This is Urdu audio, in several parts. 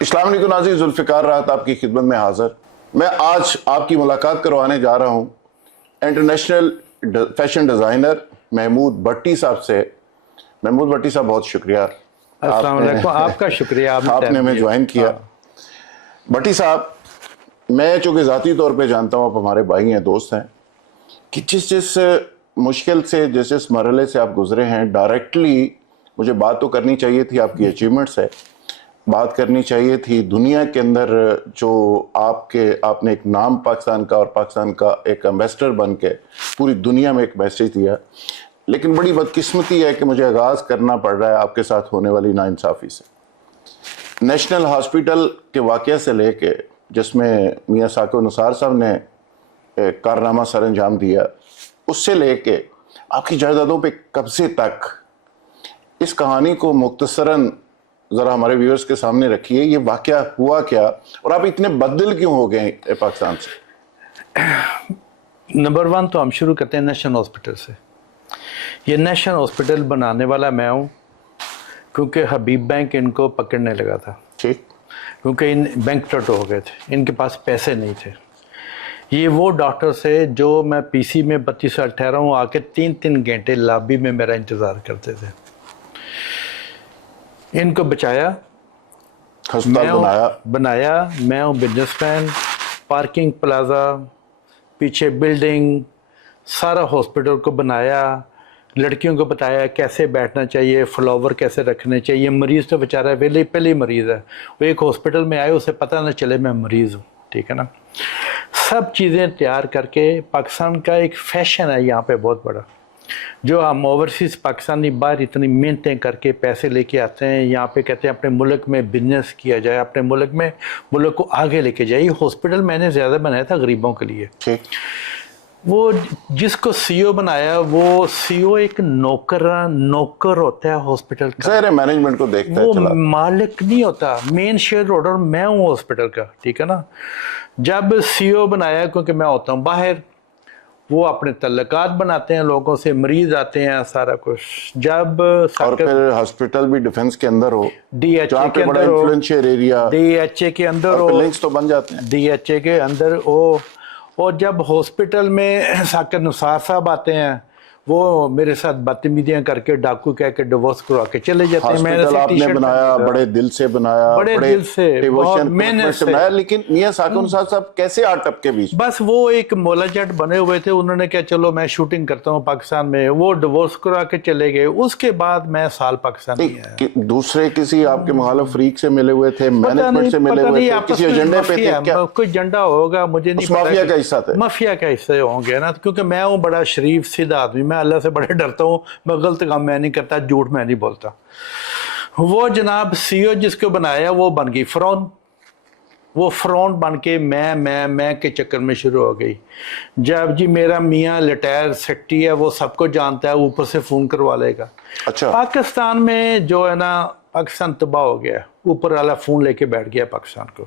السلام علیکم ناظرین، ذوالفقار راحت آپ کی خدمت میں حاضر۔ میں آج آپ کی ملاقات کروانے جا رہا ہوں انٹرنیشنل فیشن ڈیزائنر محمود بھٹی صاحب سے۔ محمود بھٹی صاحب بہت شکریہ، السلام علیکم۔ آپ کا شکریہ، آپ نے ہمیں جوائن کیا۔ بھٹی صاحب، میں چونکہ ذاتی طور پہ جانتا ہوں، آپ ہمارے بھائی ہیں، دوست ہیں، کہ جس مشکل سے جس مرحلے سے آپ گزرے ہیں، ڈائریکٹلی مجھے بات تو کرنی چاہیے تھی آپ کی اچیومنٹس ہے، بات کرنی چاہیے تھی دنیا کے اندر جو آپ نے ایک نام پاکستان کا اور پاکستان کا ایک ایمبیسڈر بن کے پوری دنیا میں ایک میسیج دیا، لیکن بڑی بدقسمتی ہے کہ مجھے آغاز کرنا پڑ رہا ہے آپ کے ساتھ ہونے والی ناانصافی سے۔ نیشنل ہاسپٹل کے واقعہ سے لے کے، جس میں میاں ثاقب نثار صاحب نے کارنامہ سر انجام دیا، اس سے لے کے آپ کی جائیدادوں پہ قبضے تک، اس کہانی کو مختصراً ذرا ہمارے ویورز کے سامنے رکھیے۔ یہ واقعہ ہوا کیا اور آپ اتنے بدل کیوں ہو گئے پاکستان سے؟ نمبر 1 تو ہم شروع کرتے ہیں نیشنل ہاسپٹل سے۔ یہ نیشنل ہاسپٹل بنانے والا میں ہوں، کیونکہ حبیب بینک ان کو پکڑنے لگا تھا، ٹھیک، کیونکہ ان بینکرپٹ ہو گئے تھے، ان کے پاس پیسے نہیں تھے۔ یہ وہ ڈاکٹر سے جو میں پی سی میں 32 سال ٹھہرا ہوں، آ کے 3 گھنٹے لابی میں میرا انتظار کرتے تھے۔ ان کو بچایا، ہسپتال بنایا، میں ہوں بزنس مین، پارکنگ پلازا، پیچھے بلڈنگ، سارا ہاسپٹل کو بنایا، لڑکیوں کو بتایا کیسے بیٹھنا چاہیے، فلاور کیسے رکھنے چاہیے۔ مریض تو بیچارہ پہلے مریض ہے، وہ ایک ہاسپٹل میں آئے، اسے پتہ نہ چلے میں مریض ہوں، ٹھیک ہے نا۔ سب چیزیں تیار کر کے، پاکستان کا ایک فیشن ہے یہاں پہ بہت بڑا، جو ہم اوورسیز پاکستانی باہر اتنی محنتیں کر کے پیسے لے کے آتے ہیں، یہاں پہ کہتے ہیں اپنے ملک میں بزنس کیا جائے، اپنے ملک کو آگے لے کے جائے۔ یہ ہاسپٹل میں نے زیادہ بنایا تھا غریبوں کے لیے۔ وہ جس کو سی او بنایا، وہ سی او ایک نوکر ہوتا ہے ہاسپٹل کا، ظاہر ہے مینجمنٹ کو دیکھتا ہے، وہ مالک نہیں ہوتا۔ مین شیئر ہولڈر میں ہوں ہاسپٹل کا، ٹھیک ہے نا۔ جب سی او بنایا، کیونکہ میں ہوتا ہوں باہر، وہ اپنے تعلقات بناتے ہیں لوگوں سے، مریض آتے ہیں، سارا کچھ۔ جب اور پھر ہاسپٹل بھی ڈیفنس کے اندر ہو، ڈی ایچ اے کے بڑا اندر ہو، influential area, D H A کے اندر ہو، لنکس تو بن جاتے ہیں، ڈی ایچ اے کے اندر ہو۔ اور جب ہاسپٹل میں ثاقب نثار صاحب آتے ہیں، وہ میرے ساتھ بدتمیزیاں کر کے، ڈاکو کہہ کے ڈیورس کروا کے چلے جاتے ہیں۔ ہاسپٹل آپ نے بنایا، بڑے دل سے بنایا، بڑے دل سے، بہت محنت سے بنایا، لیکن میاں ثاقب نثار صاحب کیسے آ ٹپ کے بیچ؟ بس وہ ایک مولا جٹ بنے ہوئے تھے، انہوں نے کہا چلو میں شوٹنگ کرتا ہوں پاکستان میں، وہ ڈیورس کروا کے چلے گئے۔ اس کے بعد میں سال پاکستان نہیں آیا۔ دوسرے کسی آپ کے مخالف فریق سے ملے ہوئے تھے، مینجمنٹ سے ملے ہوئے تھے، کسی ایجنڈے پہ تھے کیا؟ کوئی ایجنڈا ہوگا، مجھے نہیں پتا۔ مافیا کا حصہ تھے، مافیا کا حصہ ہوں گے نا، کیونکہ میں ہوں بڑا شریف سیدھا آدمی، میں اللہ سے بڑے ڈرتا ہوں، میں غلط کام میں نہیں کرتا، جھوٹ میں نہیں بولتا۔ وہ جناب سی او جس کو بنایا، وہ بن گئی فرعون۔ وہ فرعون بن کے میں کے چکر میں شروع ہو گئی۔ جب جی میرا میاں لٹائر سیکٹری ہے، وہ سب کو جانتا ہے، اوپر سے فون کروا لے گا۔ اچھا، پاکستان میں جو ہے نا، پاکستان تباہ ہو گیا، اوپر والا فون لے کے بیٹھ گیا پاکستان کو۔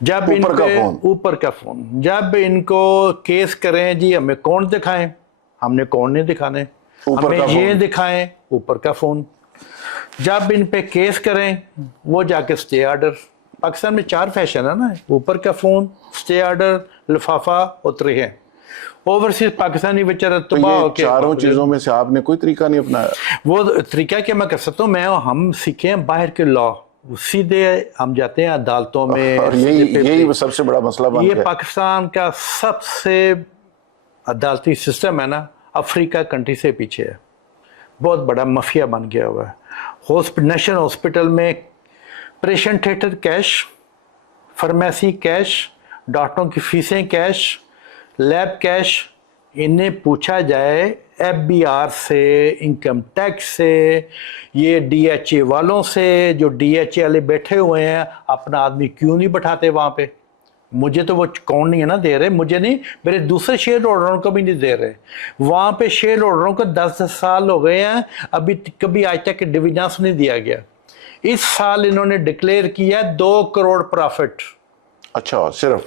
جب ان کو اوپر کا فون، جب ان کو کیس کریں جی ہمیں کون دکھائیں، ہم نے کون نہیں دکھانے، ہمیں یہ دکھائیں، اوپر کا فون۔ جب ان پہ کیس کریں، وہ جا کے سٹے آرڈر۔ پاکستان میں 4 فیشن ہے نا، اوپر کا فون، سٹے آرڈر، لفافہ اور تریہ۔ اوورسیز پاکستانی بیچارہ تباہ ہو کے، چاروں چیزوں میں سے آپ نے کوئی طریقہ نہیں اپنایا؟ وہ طریقہ کیا میں کر سکتا ہوں، ہم سیکھے ہیں باہر کے لا، سیدھے ہم جاتے ہیں عدالتوں میں، اور یہی سب سے بڑا مسئلہ بن گیا۔ یہ پاکستان کا سب سے عدالتی سسٹم ہے نا، افریقہ کنٹری سے پیچھے ہے، بہت بڑا مافیا بن گیا ہوا ہے۔ نیشنل ہاسپٹل میں operation theatre cash, pharmacy cash, ڈاکٹروں کی فیسیں کیش، لیب کیش۔ انہیں پوچھا جائے ایف بی آر سے، انکم ٹیکس سے، یہ ڈی ایچ اے والوں سے، جو ڈی ایچ اے والے بیٹھے ہوئے ہیں، اپنا آدمی کیوں نہیں بٹھاتے وہاں پہ؟ مجھے تو وہ کون نہیں ہے نا دے رہے، مجھے نہیں، میرے دوسرے شیئر ہولڈروں کو بھی نہیں دے رہے۔ وہاں پہ شیئر ہولڈروں کو 10 سال ہو گئے ہیں، ابھی کبھی آج تک ڈویڈنڈز نہیں دیا گیا۔ اس سال انہوں نے ڈکلیئر کیا 2 کروڑ پرافٹ۔ اچھا صرف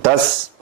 10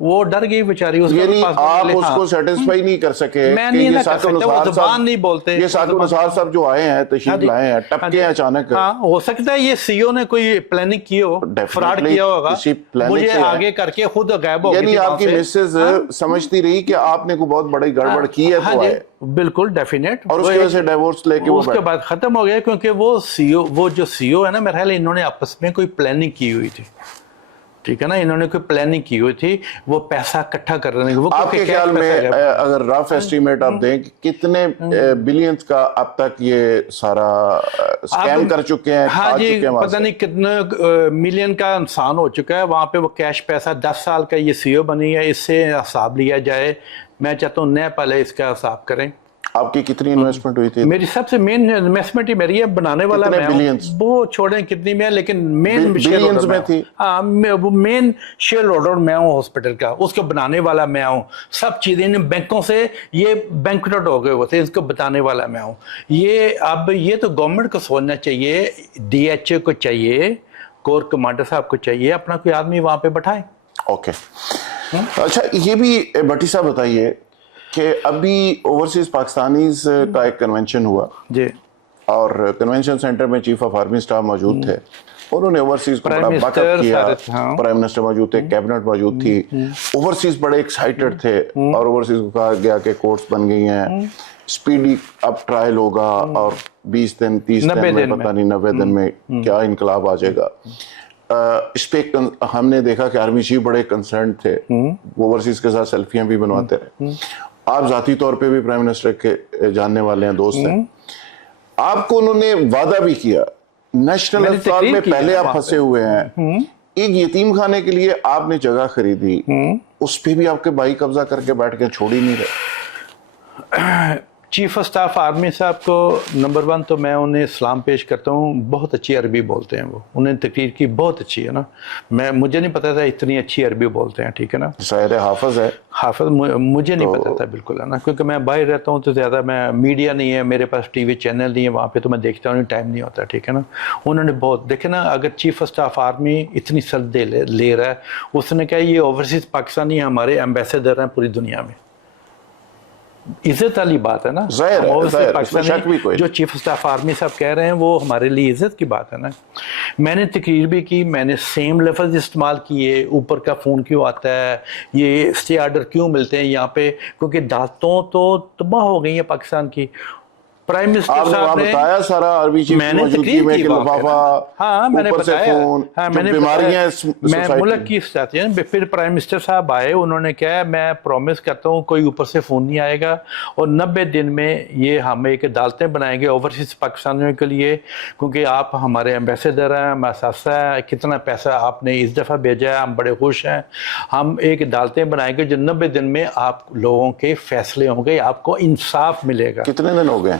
وہ ڈر گئی بیچاری. یعنی آپ اس کو سیٹسفائی نہیں کر سکے میں کہ نہیں یہ نہ کر ثاقب سکتا, نثار وہ صاحب, زبان نہیں بولتے, یہ ثاقب نثار صاحب جو آئے ہیں, تشریف لائے ہیں, ٹپکے اچانک. ہاں ہو سکتا ہے یہ سی او نے کوئی پلاننگ کی ہو, فراڈ کیا ہوگا, مجھے آگے کر کے خود غائب ہو گئی تھی. یعنی آپ کی مسز سمجھتی رہی کہ آپ نے کوئی بہت بڑی گڑبڑ کی ہے تو آئے, بالکل ڈیفینیٹ, اور اس کی وجہ سے ڈیورس لے کے اس کے بعد ختم ہو گیا, کیونکہ وہ سی او, وہ جو سی او ہے نا, میرا خیال ہے انہوں نے آپس میں کوئی پلاننگ کی ہوئی تھی, ٹھیک ہے نا, انہوں نے کوئی پلاننگ کی ہوئی تھی, وہ پیسہ اکٹھا کرنے کی. آپ کے خیال میں اگر رف ایسٹیمیٹ آپ دیں کہ کتنے بلینز کا اب تک یہ سارا اسکیم کر چکے ہیں, ہاں جی, پتہ نہیں کتنے ملین کا انسان ہو چکا ہے وہاں پہ, وہ کیش پیسہ 10 سال کا یہ سی او بنی ہے, اس سے حساب لیا جائے. میں چاہتا ہوں نئے پہلے اس کا حساب کریں. آپ کی کتنی انویسٹمنٹ ہوئی تھی؟ میری سب سے مین انویسٹمنٹ ہی میری ہے, بنانے والا میں ہوں, وہ چھوڑیں کتنی میں, لیکن مین بلینز میں تھی. ہاں, وہ مین شیئر ہولڈر میں ہوں ہاسپٹل کا, اس کو بنانے والا میں ہوں. سب چیزیں بینکوں سے یہ بینکرپٹ ہو گئے ہوتے, اس کو بتانے والا میں ہوں. یہ اب یہ تو گورنمنٹ کو سوچنا چاہیے, ڈی ایچ اے کو چاہیے, کور کمانڈر صاحب کو چاہیے, اپنا کوئی آدمی وہاں پہ بٹھائیں. اوکے, اچھا یہ بھی بھٹی صاحب بتائیے کہ ابھی اوورسیز پاکستانیز کا ایک کنونشن ہوا جی, اور کنونشن سینٹر میں چیف آف آرمی سٹاف موجود تھے, انہوں نے اوورسیز کو بڑا بیک اپ کیا, پرائم منسٹر موجود تھے, کیبنٹ موجود تھی, اوورسیز بڑے ایکسائٹڈ تھے, اور اوورسیز کو کہا گیا کہ کورٹس بن گئی ہیں, اسپیڈی اب ٹرائل ہوگا, اور 20 دن 30 دن میں پتہ نہیں 90 دن میں کیا انقلاب آ جائے گا. اس پہ ہم نے دیکھا کہ آرمی چیف بڑے کنسرن تھے, وہ اوورسیز کے ساتھ سیلفیاں بھی بنواتے رہے. آپ ذاتی طور پہ بھی پرائم منسٹر کے جاننے والے ہیں, دوست ہیں, آپ کو انہوں نے وعدہ بھی کیا, نیشنل اسپتال میں پہلے آپ پھنسے ہوئے ہیں, ایک یتیم خانے کے لیے آپ نے جگہ خریدی, اس پہ بھی آپ کے بھائی قبضہ کر کے بیٹھ کے چھوڑ ہی نہیں رہے. چیف آف سٹاف آرمی صاحب کو نمبر 1 تو میں انہیں سلام پیش کرتا ہوں, بہت اچھی عربی بولتے ہیں وہ, انہیں تقریر کی بہت اچھی ہے نا, مجھے نہیں پتا تھا اتنی اچھی عربی بولتے ہیں, ٹھیک ہے نا. شاعر حافظ ہے, حافظ مجھے نہیں پتا تھا بالکل, ہے نا, کیونکہ میں باہر رہتا ہوں تو زیادہ میں میڈیا نہیں ہے میرے پاس, ٹی وی چینل نہیں ہے وہاں پہ, تو میں دیکھتا ہوں, ٹائم نہیں ہوتا, ٹھیک ہے نا. انہوں نے بہت دیکھے نا, اگر چیف آف سٹاف آرمی اتنی سردے لے رہا ہے, اس نے کہا یہ اوورسیز پاکستانی ہمارے ایمبیسیڈر ہیں پوری دنیا میں, عزت والی بات ہے نا. جو چیف آف سٹاف آرمی صاحب کہہ رہے ہیں وہ ہمارے لیے عزت کی بات ہے نا. میں نے تقریر بھی کی, میں نے سیم لفظ استعمال کیے, اوپر کا فون کیوں آتا ہے, یہ اسٹے آرڈر کیوں ملتے ہیں یہاں پہ, کیونکہ دعوتوں تو تباہ ہو گئی ہیں پاکستان کی. پرائم منسٹر صاحب نے بتایا سارا عربی چیف کی موجودگی میں کہ لفافہ, ہاں میں نے بتایا, میں نے بیماریاں ملک کی اسٹیٹس ہیں. پھر پرائم منسٹر صاحب آئے, انہوں نے کہا میں پرومس کرتا ہوں کوئی اوپر سے فون نہیں آئے گا, اور 90 دن میں یہ ہم ایک عدالتیں بنائیں گے اوورسیز پاکستانیوں کے لیے, کیونکہ آپ ہمارے ایمبیسیڈر ہیں, محساسہ ہے, کتنا پیسہ آپ نے اس دفعہ بھیجا ہے, ہم بڑے خوش ہیں. ہم ایک عدالتیں بنائیں گے جو 90 دن میں آپ لوگوں کے فیصلے ہوں گے, آپ کو انصاف ملے گا. کتنے دن ہو گئے؟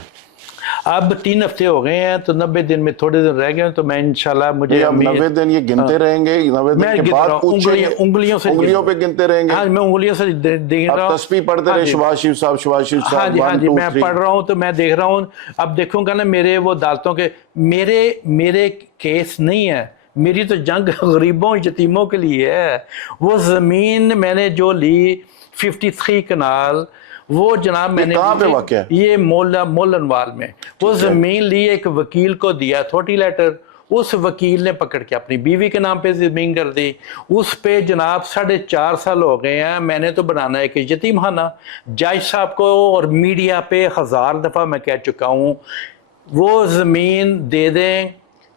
اب 3 ہفتے ہو گئے ہیں, تو 90 دن میں تھوڑے دن رہ گئے, تو میں انشاءاللہ مجھے 90 دن یہ گنتے رہیں گے, 90 دن کے بعد انگلیوں پہ گنتے رہیں گے. ہاں میں انگلیوں سے دیکھ رہا ہوں, تسبیح پڑھتے رہے, شباز شریف صاحب, شباز شریف صاحب, ہاں جی میں پڑھ رہا ہوں, تو میں دیکھ رہا ہوں, اب دیکھوں گا نا میرے وہ عدالتوں کے, میرے کیس نہیں ہے, میری تو جنگ غریبوں یتیموں کے لیے ہے. وہ زمین میں نے جو لی 53 کنال, وہ جناب میں نے کہاں پہ واقع ہے؟ یہ مولنوال میں. وہ زمین لی, ایک وکیل کو دیا اتھارٹی لیٹر, اس وکیل نے پکڑ کے اپنی بیوی کے نام پہ زمین کر دی. اس پہ جناب 4.5 سال ہو گئے ہیں. میں نے تو بنانا ہے کہ یتیم خانہ. جج صاحب کو اور میڈیا پہ 1000 دفعہ میں کہہ چکا ہوں, وہ زمین دے دیں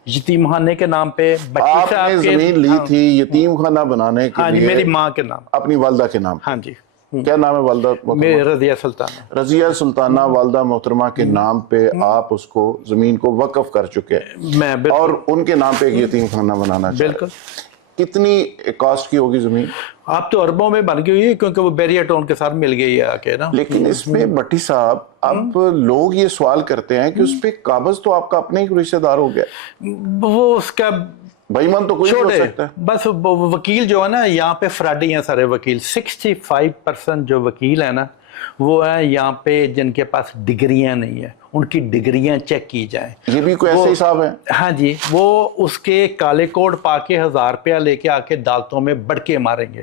یتیم خانے کے نام پہ. آپ نے زمین لی تھی یتیم خانہ بنانے کے لیے؟ میری ماں کے نام, اپنی والدہ کے نام. ہاں جی. کیا نام ہے والدہ محترمہ؟ رضیہ سلطانہ. رضیہ سلطانہ والدہ محترمہ کے نام پہ آپ اس کو زمین کو وقف کر چکے ہیں, اور ان کے نام پہ ایک یتیم خانہ بنانا چاہتے ہیں. بالکل. کتنی کاسٹ کی ہوگی زمین؟ آپ تو اربوں میں بن گئی ہے, کیونکہ وہ بیریا ٹاؤن کے ساتھ مل گئی ہے آ کے نا. لیکن اس میں بھٹی صاحب, اب لوگ یہ سوال کرتے ہیں کہ اس پہ قابض تو آپ کا اپنے ہی رشتہ دار ہو گیا, وہ اس کا بھائی من تو کوئی نہیں ہو سکتا. بس وکیل جو ہے نا یہاں پہ فراڈی ہیں سارے وکیل. 65% جو وکیل ہیں نا وہ ہیں یہاں پہ جن کے پاس ڈگریاں نہیں ہیں, ان کی ڈگریاں چیک کی جائیں. یہ بھی کوئی ایسے حساب ہے؟ ہاں جی, وہ اس کے کالے کوڈ پا کے 1000 روپیہ لے کے آ کے عدالتوں میں بڑھ کے ماریں گے.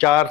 4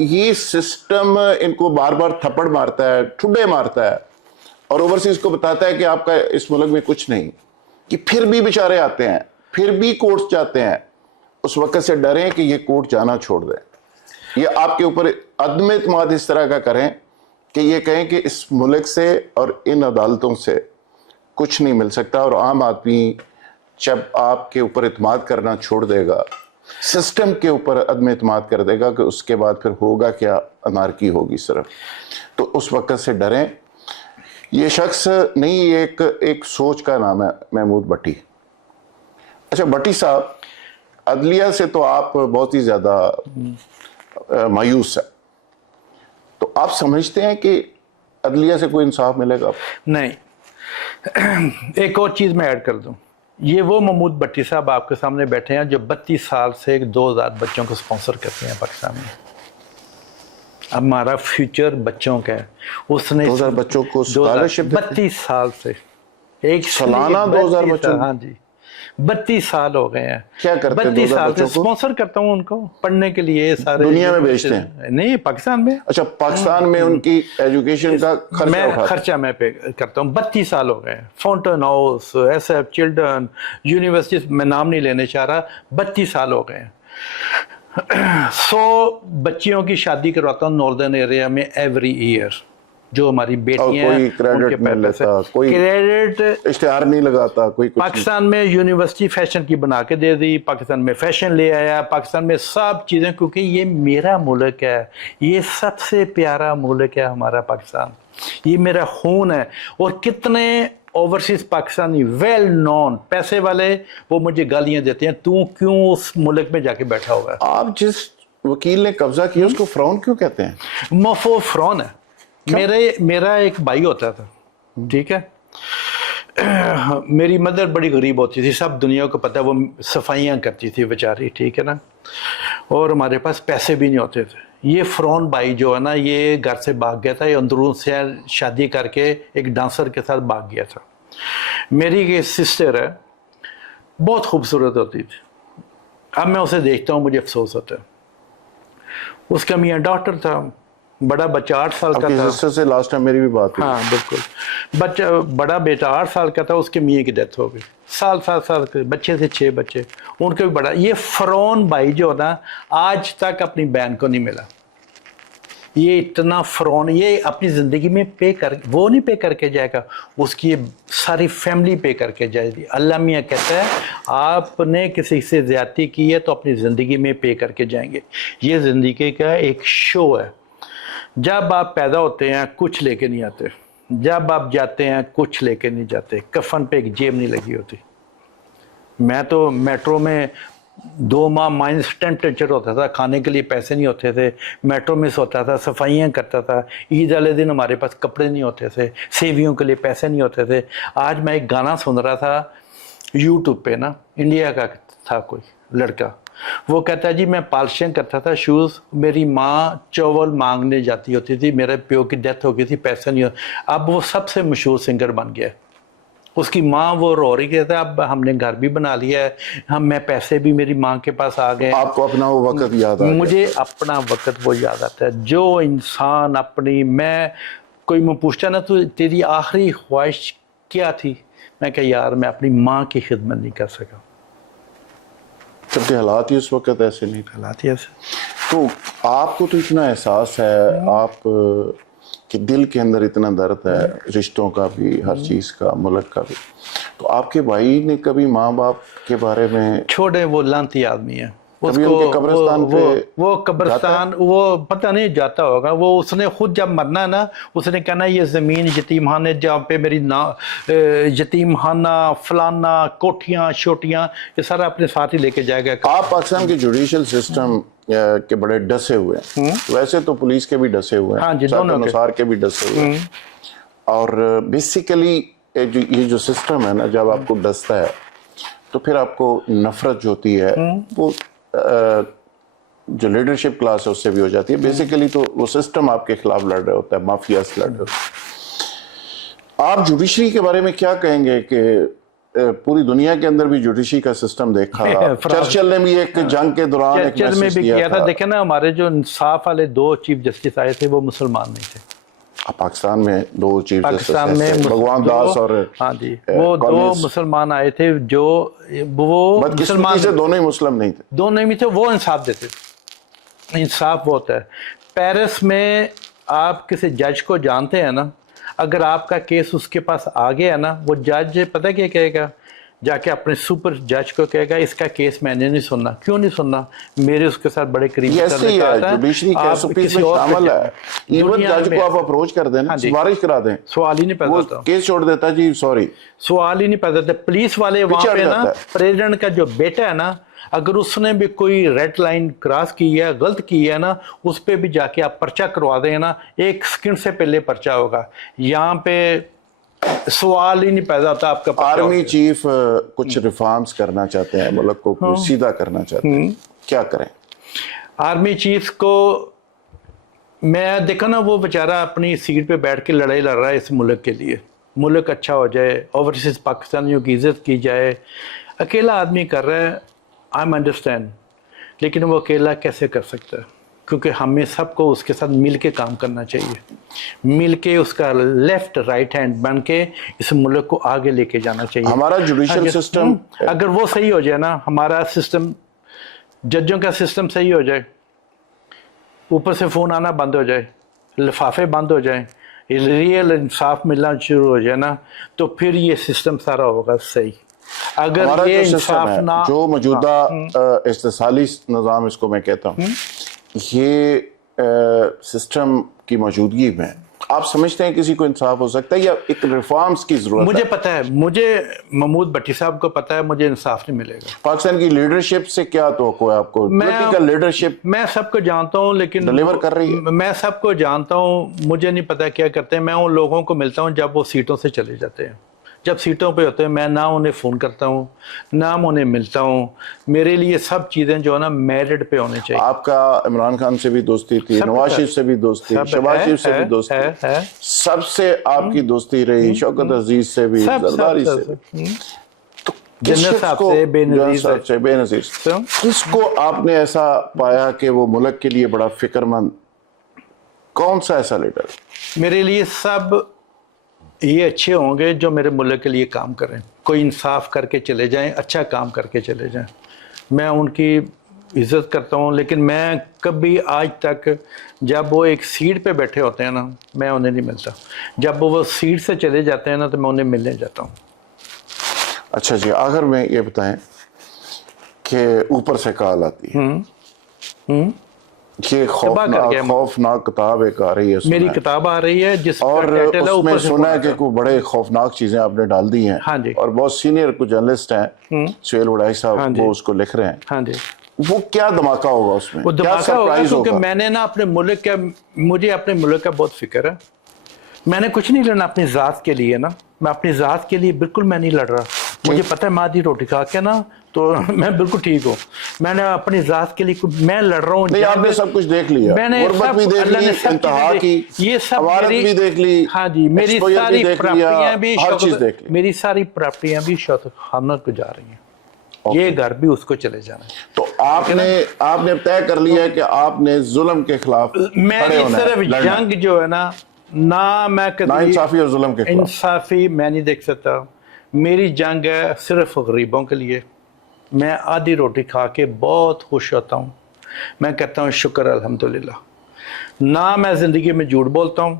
یہ سسٹم ان کو بار بار تھپڑ مارتا ہے, ٹھڈے مارتا ہے, اور اوورسیز کو بتاتا ہے کہ آپ کا اس ملک میں کچھ نہیں, کہ پھر بھی بیچارے آتے ہیں, پھر بھی کورٹس جاتے ہیں. اس وقت سے ڈریں کہ یہ کورٹ جانا چھوڑ دیں. یہ آپ کے اوپر عدم اعتماد اس طرح کا کریں کہ یہ کہیں کہ اس ملک سے اور ان عدالتوں سے کچھ نہیں مل سکتا, اور عام آدمی جب آپ کے اوپر اعتماد کرنا چھوڑ دے گا, سسٹم کے اوپر عدم اعتماد کر دے گا, کہ اس کے بعد پھر ہوگا کیا, انارکی ہوگی صرف. تو اس وقت سے ڈریں. یہ شخص نہیں, یہ ایک سوچ کا نام ہے, محمود بھٹی. اچھا بھٹی صاحب, عدلیہ سے تو آپ بہت ہی زیادہ مایوس ہیں, تو آپ سمجھتے ہیں کہ عدلیہ سے کوئی انصاف ملے گا؟ نہیں. ایک اور چیز میں ایڈ کر دوں, یہ وہ محمود بھٹی صاحب آپ کے سامنے بیٹھے ہیں جو 32 سال سے 2000 بچوں کو سپانسر کرتے ہیں پاکستان میں. اب ہمارا فیوچر بچوں کا ہے. اس نے 2000 بچوں کو اسکالرشپ 32 سال سے ایک سالانہ 2000 بچوں. ہاں جی, 32 سال ہو گئے ہیں. کیا کرتے ہیں 32 سال سے بچوں کو؟ سپانسر کرتا ہوں ان کو پڑھنے کے لیے. سارے دنیا میں بھیجتے ہیں؟ نہیں, پاکستان میں. اچھا, پاکستان میں ان کی ایجوکیشن کا خرچہ میں پے کرتا ہوں. 32 سال ہو گئے ہیں. Fountain house, S F children university, میں نام نہیں لینے چاہ رہا, 32 سال ہو گئے ہیں. 100 بچیوں کی شادی کرواتا ہوں ناردرن ایریا میں ایوری ایئر. جو ہماری بیٹیاں کوئی کریڈٹ نہیں لیتا, کوئی کریڈٹ اشتہار نہیں لگاتا, کوئی کچھ. پاکستان میں یونیورسٹی فیشن کی بنا کے دے دی, پاکستان میں فیشن لے آیا, پاکستان میں سب چیزیں, کیونکہ یہ میرا ملک ہے, یہ سب سے پیارا ملک ہے ہمارا پاکستان, یہ میرا خون ہے. اور کتنے اوورسیز پاکستانی ویل نون پیسے والے, وہ مجھے گالیاں دیتے ہیں, تو کیوں اس ملک میں جا کے بیٹھا ہوگا. آپ جس وکیل نے قبضہ کیا اس کو فرعون کیوں کہتے ہیں؟ مفو فرعون ہے. میرا ایک بھائی ہوتا تھا, ٹھیک ہے, میری مدر بڑی غریب ہوتی تھی, سب دنیا کو پتہ ہے, وہ صفائیاں کرتی تھی بیچاری, ٹھیک ہے نا, اور ہمارے پاس پیسے بھی نہیں ہوتے تھے. یہ فرعون بھائی جو ہے نا, یہ گھر سے بھاگ گیا تھا, یہ اندرون سے شادی کر کے ایک ڈانسر کے ساتھ بھاگ گیا تھا. میری ایک سسٹر ہے, بہت خوبصورت ہوتی تھی. اب میں اسے دیکھتا ہوں مجھے افسوس ہوتا ہے. اس کا میاں ڈاکٹر تھا, بڑا بچہ 8 سال کا تھا. سسٹر سے لاسٹ ٹائم میری بھی بات ہوئی. ہاں بالکل. بچہ بڑا بیٹا 8 سال کا تھا, اس کے میاں کی ڈیتھ ہو گئی. 7 سال کے بچے سے 6 بچے, ان کے بھی بڑا. یہ فرعون بھائی جو نا, آج تک اپنی بہن کو نہیں ملا. یہ اتنا فرعون, یہ اپنی زندگی میں وہ نہیں پے کر کے جائے گا, اس کی ساری فیملی پے کر کے جائے گی. اللہ میاں کہتا ہے آپ نے کسی سے زیادتی کی ہے تو اپنی زندگی میں پے کر کے جائیں گے. یہ زندگی کا ایک شو ہے. جب آپ پیدا ہوتے ہیں کچھ لے کے نہیں آتے, جب آپ جاتے ہیں کچھ لے کے نہیں جاتے. کفن پہ ایک جیب نہیں لگی ہوتی. میں تو میٹرو میں 2 ماہ -10 ٹیمپریچر ہوتا تھا, کھانے کے لیے پیسے نہیں ہوتے تھے, میٹرو میں سوتا تھا, صفائیاں کرتا تھا. عید والے دن ہمارے پاس کپڑے نہیں ہوتے تھے, سیویوں کے لیے پیسے نہیں ہوتے تھے. آج میں ایک گانا سن رہا تھا یوٹیوب پہ نا, انڈیا کا تھا کوئی لڑکا, وہ کہتا ہے جی میں پالشنگ کرتا تھا شوز, میری ماں چاول مانگنے جاتی ہوتی تھی, میرے پیو کی ڈیتھ ہو گئی تھی, پیسے نہیں ہوتے. اب وہ سب سے مشہور سنگر بن گیا. اس کی ماں وہ رو رہی کہتا ہے اب ہم نے گھر بھی بنا لیا ہے, میں پیسے بھی میری ماں کے پاس آ گئے. آپ کو اپنا وہ وقت یاد آ گیا؟ مجھے اپنا وقت وہ یاد آتا ہے. جو انسان اپنی, کوئی میں پوچھتا نا تو تیری آخری خواہش کیا تھی, میں کہا یار میں اپنی ماں کی خدمت نہیں کر سکا. کیونکہ حالات ہی اس وقت ایسے نہیں تھے. حالات ہی ایسے. تو آپ کو تو اتنا احساس ہے, آپ کہ دل کے اندر اتنا درد ہے, رشتوں کا بھی, ہر چیز کا, ملک کا بھی. تو آپ کے بھائی نے کبھی ماں باپ کے بارے میں؟ چھوڑے, وہ لانتی آدمی ہے. کبھی ان کے قبرستان پہ وہ قبرستان وہ پتہ نہیں جاتا ہوگا. وہ اس نے خود جب مرنا ہے نا, اس نے کہنا یہ زمین یتیم خانے جہاں پہ میری یتیم خانہ فلانا کوٹھیاں شوٹیاں, یہ سارا اپنے ساتھ ہی لے کے جائے گا. آپ پاکستان کے جوڈیشل سسٹم کے بڑے ڈسے ہوئے ہیں, ویسے تو پولیس کے بھی ڈسے ہوئے ہیں, نثار کے بھی ڈسے ہوئے ہیں. اور بیسیکلی یہ جو سسٹم ہے نا, جب آپ کو ڈستا ہے تو پھر آپ کو نفرت جو ہوتی ہے وہ جو لیڈرشپ کلاس ہے اس سے بھی ہو جاتی ہے. بیسیکلی تو وہ سسٹم آپ کے خلاف لڑ رہا ہوتا ہے, مافیاز لڑ رہے ہوتے ہیں. آپ جوڈیشری کے بارے میں کیا کہیں گے کہ پوری دنیا کے اندر بھی جوڈیشری کا سسٹم دیکھا. چرچل نے بھی ایک جنگ کے دوران ایک چرچل میں میسج بھی دیا کیا تھا. تھا. دیکھیں نا ہمارے جو انصاف والے 2 چیف جسٹس آئے تھے وہ مسلمان نہیں تھے. پاکستان میں 2 چیف پاکستان جسٹس میں تھے, بھگوان داس اور ہاں جی وہ 2 مسلمان آئے تھے جو وہ بدقسمتی سے دونوں ہی مسلم نہیں تھے. دونوں میں تھے. وہ انصاف دیتے تھے. انصاف وہ ہوتا ہے. پیرس میں آپ کسی جج کو جانتے ہیں نا, اگر آپ کا کیس اس کے پاس آ گیا نا, وہ جج پتہ کیا کہے گا, جا کے اپنے سپر جج کو کہے گا اس کا کیس میں نے نہیں سننا. کیوں نہیں سننا؟ میرے اس کے ساتھ بڑے قریبی تعلقات ہیں. جوڈیشری کے SOPs میں شامل ہے. ایون جج کو آپ اپروچ کر دیں, سفارش کرا دیں, سوال ہی نہیں پیدا وہ ہوتا. کیس چھوڑ دیتا جی سوری, سوال ہی نہیں پیدا ہوتا. پولیس والے وہاں پہ نا, پریزیڈنٹ کا جو بیٹا ہے نا, اگر اس نے بھی کوئی ریڈ لائن کراس کی ہے, غلط کی ہے نا, اس پہ بھی جا کے آپ پرچہ کروا دیں نا, 1 سیکنڈ سے پہلے پرچہ ہوگا. یہاں پہ سوال ہی نہیں پیدا ہوتا آپ کا. آرمی چیف کچھ ریفارمز کرنا چاہتے ہیں, ملک کو سیدھا کرنا چاہتے ہیں, کیا کریں؟ آرمی چیف کو میں دیکھا نا, وہ بیچارہ اپنی سیٹ پہ بیٹھ کے لڑائی لڑ رہا ہے اس ملک کے لیے. ملک اچھا ہو جائے, اوورسیز پاکستانیوں کی عزت کی جائے. اکیلا آدمی کر رہا ہے, آئی انڈرسٹینڈ, لیکن وہ اکیلا کیسے کر سکتا ہے؟ کیونکہ ہمیں سب کو اس کے ساتھ مل کے کام کرنا چاہیے. مل کے اس کا لیفٹ رائٹ ہینڈ بن کے اس ملک کو آگے لے کے جانا چاہیے. ہمارا جوڈیشل سسٹم اگر وہ صحیح ہو جائے نا, ہمارا سسٹم, ججوں کا سسٹم صحیح ہو جائے, اوپر سے فون آنا بند ہو جائے, لفافے بند ہو جائیں, ریئل انصاف ملنا شروع ہو جائے نا, تو پھر یہ سسٹم سارا ہوگا صحیح. اگر یہ انصاف نہ, جو موجودہ استحصالی نظام اس کو میں کہتا ہوں, یہ سسٹم کی موجودگی میں آپ سمجھتے ہیں کسی کو انصاف ہو سکتا ہے یا ایک ریفارمز کی ضرورت ہے؟ مجھے پتا ہے, مجھے محمود بھٹی صاحب کو پتا ہے, مجھے انصاف نہیں ملے گا. پاکستان کی لیڈرشپ سے کیا توقع ہے آپ کو؟ پولیٹیکل لیڈرشپ میں سب کو جانتا ہوں, لیکن ڈیلیور کر رہی ہے. میں سب کو جانتا ہوں, مجھے نہیں پتا کیا کرتے ہیں. میں ان لوگوں کو ملتا ہوں جب وہ سیٹوں سے چلے جاتے ہیں. جب سیٹوں پہ ہوتے ہیں میں نہ انہیں فون کرتا ہوں, نہ انہیں ملتا ہوں. میرے لیے سب چیزیں جو ہے نا میرٹ پہ ہونے چاہیے. آپ کا عمران خان سے بھی دوستی تھی, نواز شریف سے بھی دوستی, شہباز شریف سے بھی دوستی, سب سے آپ کی دوستی رہی, شوکت عزیز سے بھی, زرداری سے بھی, جنرل صاحب سے, بے نظیر سے. کس کو آپ نے ایسا پایا کہ وہ ملک کے لیے بڑا فکر مند, کون سا ایسا لیڈر؟ میرے لیے سب یہ اچھے ہوں گے جو میرے ملک کے لیے کام کریں, کوئی انصاف کر کے چلے جائیں, اچھا کام کر کے چلے جائیں. میں ان کی عزت کرتا ہوں, لیکن میں کبھی آج تک جب وہ ایک سیٹ پہ بیٹھے ہوتے ہیں نا, میں انہیں نہیں ملتا. جب وہ سیٹ سے چلے جاتے ہیں نا تو میں انہیں ملنے جاتا ہوں. اچھا جی, آخر میں یہ بتائیں کہ اوپر سے کال آتی ہے, یہ خوفناک کتاب ایک آ رہی ہے, میری کتاب آ رہی ہے جس اور اس میں سنا ہے کہ کوئی بڑے خوفناک چیزیں آپ نے ڈال دی ہیں, اور بہت سینئر کچھ جرنلسٹ ہیں, سہیل وڈائی صاحب, وہ اس کو لکھ رہے ہیں. وہ کیا دھماکہ ہوگا اس میں؟ وہ دھماکہ ہوگا کیونکہ میں نے نا اپنے ملک کا, مجھے اپنے ملک کا بہت فکر ہے. میں نے کچھ نہیں لڑنا اپنی ذات کے لیے نا, میں اپنی ذات کے لیے بالکل میں نہیں لڑ رہا. مجھے پتہ ہے مادی روٹی کھا کے نا تو میں بالکل ٹھیک ہوں. میں نے اپنی ذات کے لیے میں لڑ رہا ہوں. نہیں, آپ نے سب کچھ دیکھ لیا, غربت بھی دیکھ لی, انتہا کی, یہ سب عوارت بھی دیکھ لی, ہاں جی, میری ساری پراپرٹیاں بھی, ہر چیز دیکھ لی, میری ساری پراپرٹیاں بھی شوکت خانہ کو جا رہی ہیں. یہ گھر بھی اس کو چلے جانا ہے. تو آپ نے طے کر لیا ہے کہ آپ نے ظلم کے خلاف میری صرف جنگ جو ہے نا, نہ میں نا انصافی اور ظلم کے خلاف, انصافی میں نہیں دیکھ سکتا. میری جنگ ہے صرف غریبوں کے لیے. میں آدھی روٹی کھا کے بہت خوش ہوتا ہوں. میں کہتا ہوں شکر الحمدللہ. نہ میں زندگی میں جھوٹ بولتا ہوں,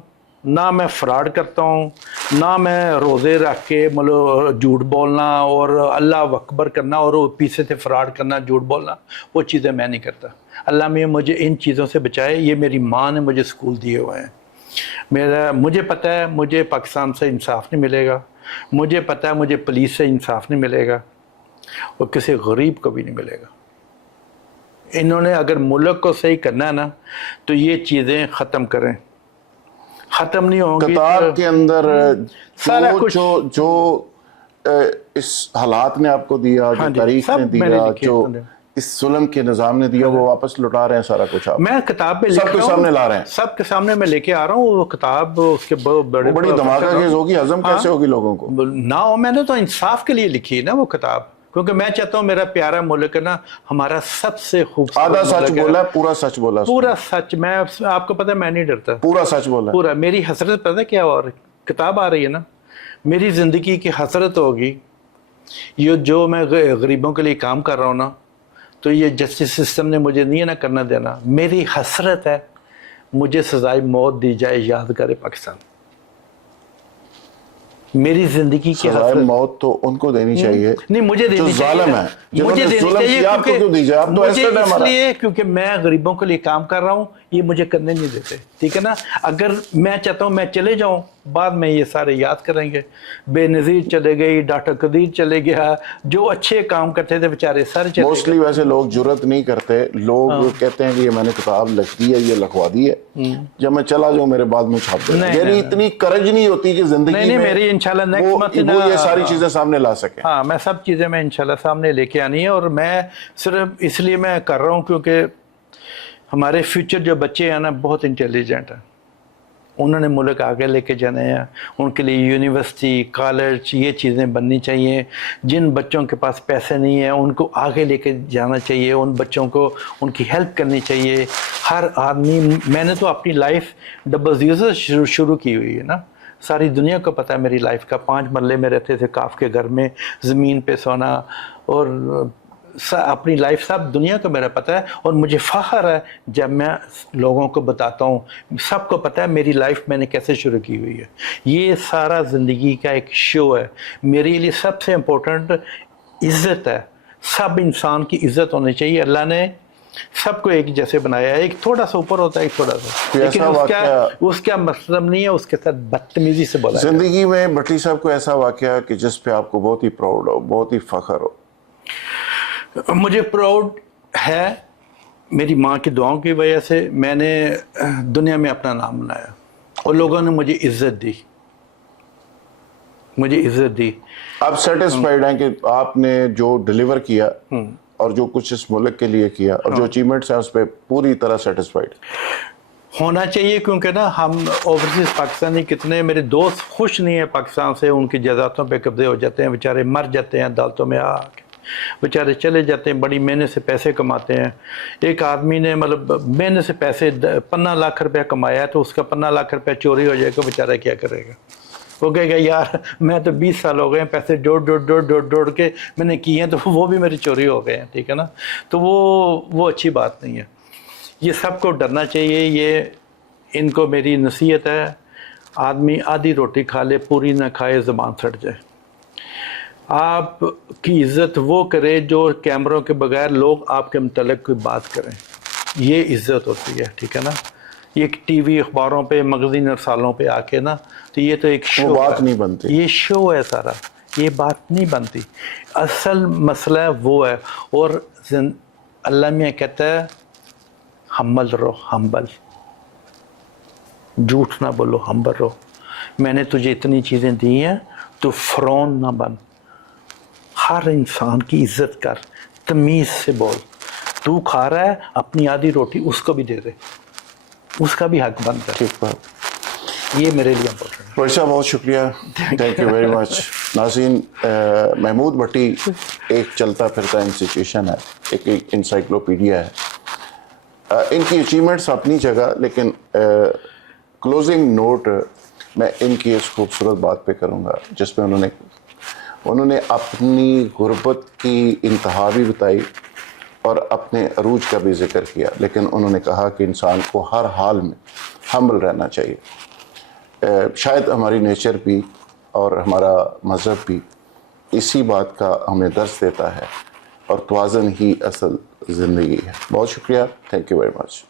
نہ میں فراڈ کرتا ہوں, نہ میں روزے رکھ کے مطلب جھوٹ بولنا اور اللہ اکبر کرنا اور پیچھے سے فراڈ کرنا, جھوٹ بولنا, وہ چیزیں میں نہیں کرتا. اللہ میں مجھے ان چیزوں سے بچائے. یہ میری ماں نے مجھے سکول دیے ہوئے ہیں. مجھے پتہ ہے مجھے پاکستان سے انصاف نہیں ملے گا, مجھے پتہ ہے مجھے پولیس سے انصاف نہیں ملے گا, اور کسی غریب کو بھی نہیں ملے گا. انہوں نے اگر ملک کو صحیح کرنا ہے نا تو یہ چیزیں ختم کریں. ختم نہیں ہوں گی. کتاب کے اندر جو اس حالات نے آپ کو دیا, جو تاریخ نے دیا, جو اس ظلم کے نظام نے دیا وہ واپس لوٹا رہے ہیں سارا کچھ. آپ میں کتاب پہ لکھ سب کے رہا ہوں, سامنے لا رہے ہیں, سب کے سامنے میں لے کے آ رہا ہوں. وہ کتاب اس کے بڑے بڑی دھماکہ خیز ہوگی, ہضم کیسے ہوگی لوگوں کو؟ نہ ہو, میں نے تو انصاف کے لیے لکھی ہے نا وہ کتاب, کیونکہ میں چاہتا ہوں میرا پیارا ملک ہے نا ہمارا سب سے خوبصورت آدھا سچ ملک ہے. بولا ہے, پورا سچ بولا, پورا سچ. میں آپ کو پتہ ہے میں نہیں ڈرتا, پورا سچ بولا. پورا. میری حسرت پتہ کیا, اور کتاب آ رہی ہے نا, میری زندگی کی حسرت ہوگی یہ جو میں غریبوں کے لیے کام کر رہا ہوں نا, تو یہ جسٹس سسٹم نے مجھے نہیں نہ کرنا دینا. میری حسرت ہے مجھے سزائے موت دی جائے یادگار پاکستان. میری زندگی کی سزائے موت تو ان کو دینی چاہیے نہیں, مجھے جو دینی ظالم ہے, جنہوں نے ظلم کیا. آپ کو کیوں دی جائے؟ آپ تو ایسے اس لیے کیونکہ میں غریبوں کے لیے کام کر رہا ہوں, یہ مجھے کرنے نہیں دیتے, ٹھیک ہے نا. اگر میں چاہتا ہوں میں چلے جاؤں, بعد میں یہ سارے یاد کریں گے, بے نظیر چلے گئی, ڈاکٹر قدیر چلے گیا, جو اچھے کام کرتے تھے بیچارے سارے چلے گئے. موسٹلی ویسے لوگ جرت نہیں کرتے, لوگ کہتے ہیں کہ یہ میں نے کتاب لکھ دی ہے, یہ لکھوا دی ہے, جب میں چلا جاؤں میرے بعد میں چھاپ دیں. یعنی اتنی کرج نہیں ہوتی کہ زندگی میں میری انشاءاللہ نیکسٹ منتھ وہ یہ ساری چیزیں سامنے لا سکیں. ہاں, میں سب چیزیں میں انشاءاللہ سامنے لے کے آنی ہے. اور میں صرف اس لیے میں کر رہا ہوں کیونکہ ہمارے فیوچر جو بچے ہیں نا بہت انٹیلیجنٹ ہیں, انہوں نے ملک آگے لے کے جانا ہے. ان کے لیے یونیورسٹی, کالج, یہ چیزیں بننی چاہیے. جن بچوں کے پاس پیسے نہیں ہیں ان کو آگے لے کے جانا چاہیے, ان بچوں کو ان کی ہیلپ کرنی چاہیے. ہر آدمی, میں نے تو اپنی لائف ڈبل زیرو سے شروع کی ہوئی ہے نا, ساری دنیا کو پتہ ہے میری لائف کا. 5 مرلے میں رہتے تھے کاف کے گھر میں, زمین پہ سونا, اور اپنی لائف سب دنیا کو میرا پتہ ہے. اور مجھے فخر ہے جب میں لوگوں کو بتاتا ہوں, سب کو پتہ ہے میری لائف میں نے کیسے شروع کی ہوئی ہے. یہ سارا زندگی کا ایک شو ہے. میرے لیے سب سے امپورٹنٹ عزت ہے. سب انسان کی عزت ہونی چاہیے. اللہ نے سب کو ایک جیسے بنایا ہے, ایک تھوڑا سا اوپر ہوتا ہے, ایک تھوڑا سا, لیکن اس کا مطلب نہیں ہے اس کے ساتھ بدتمیزی سے بولا. زندگی میں بھٹی صاحب کو ایسا واقعہ کہ جس پہ آپ کو بہت ہی پراؤڈ ہو, بہت ہی فخر ہو؟ مجھے پراؤڈ ہے میری ماں کی دعاؤں کی وجہ سے. میں نے دنیا میں اپنا نام بنایا اور لوگوں نے مجھے عزت دی, مجھے عزت دی. آپ سیٹسفائیڈ ہیں کہ آپ نے جو ڈیلیور کیا اور جو کچھ اس ملک کے لیے کیا اور جو اچیومنٹس ہیں اس پہ پوری طرح سیٹسفائیڈ ہونا چاہیے؟ کیونکہ نا ہم اوورسیز پاکستانی کتنے میرے دوست خوش نہیں ہیں پاکستان سے. ان کی جائیدادوں پہ قبضے ہو جاتے ہیں, بیچارے مر جاتے ہیں عدالتوں میں آ کے, بیچارے چلے جاتے ہیں, بڑی محنت سے پیسے کماتے ہیں. ایک آدمی نے مطلب محنت سے پیسے 15 لاکھ روپیہ کمایا ہے, تو اس کا 15 لاکھ روپیہ چوری ہو جائے گا, بیچارہ کیا کرے گا؟ وہ کہے گا یار میں تو 20 سال ہو گئے ہیں, پیسے ڈوڑ کے میں نے کیے ہیں, تو وہ بھی میری چوری ہو گئے ہیں, ٹھیک ہے نا. تو وہ اچھی بات نہیں ہے. یہ سب کو ڈرنا چاہیے. یہ ان کو میری نصیحت ہے, آدمی آدھی روٹی کھا لے, پوری نہ کھائے, زبان سڑ جائے. آپ کی عزت وہ کرے جو کیمروں کے بغیر لوگ آپ کے متعلق کوئی بات کریں, یہ عزت ہوتی ہے, ٹھیک ہے نا. یہ ٹی وی اخباروں پہ, مغزین رسالوں پہ آ کے نا, تو یہ تو ایک شو, بات نہیں بنتی, یہ شو ہے سارا, یہ بات نہیں بنتی. اصل مسئلہ وہ ہے. اور اللہ میاں کہتا ہے ہمبل رہو, ہمبل, جھوٹ نہ بولو, ہمبل رہو. میں نے تجھے اتنی چیزیں دی ہیں, تو فرعون نہ بن. ہر انسان کی عزت کر, تمیز سے بول. تو کھا رہا ہے, اپنی آدھی روٹی اس کو بھی دے دے, اس کا بھی حق بنتا ہے. ٹھیک بات. یہ میرے لیے امپورٹنٹ ہے. بھائی صاحب بہت شکریہ, تھینک یو ویری مچ. ناظرین, محمود بھٹی ایک چلتا پھرتا انسٹیٹیوشن ہے, ایک انسائکلوپیڈیا ہے. ان کی اچیومنٹس اپنی جگہ, لیکن کلوزنگ نوٹ میں ان کی اس خوبصورت بات پہ کروں گا جس میں انہوں نے اپنی غربت کی انتہا بھی بتائی اور اپنے عروج کا بھی ذکر کیا, لیکن انہوں نے کہا کہ انسان کو ہر حال میں ہمبل رہنا چاہیے. شاید ہماری نیچر بھی اور ہمارا مذہب بھی اسی بات کا ہمیں درس دیتا ہے, اور توازن ہی اصل زندگی ہے. بہت شکریہ, تھینک یو ویری مچ.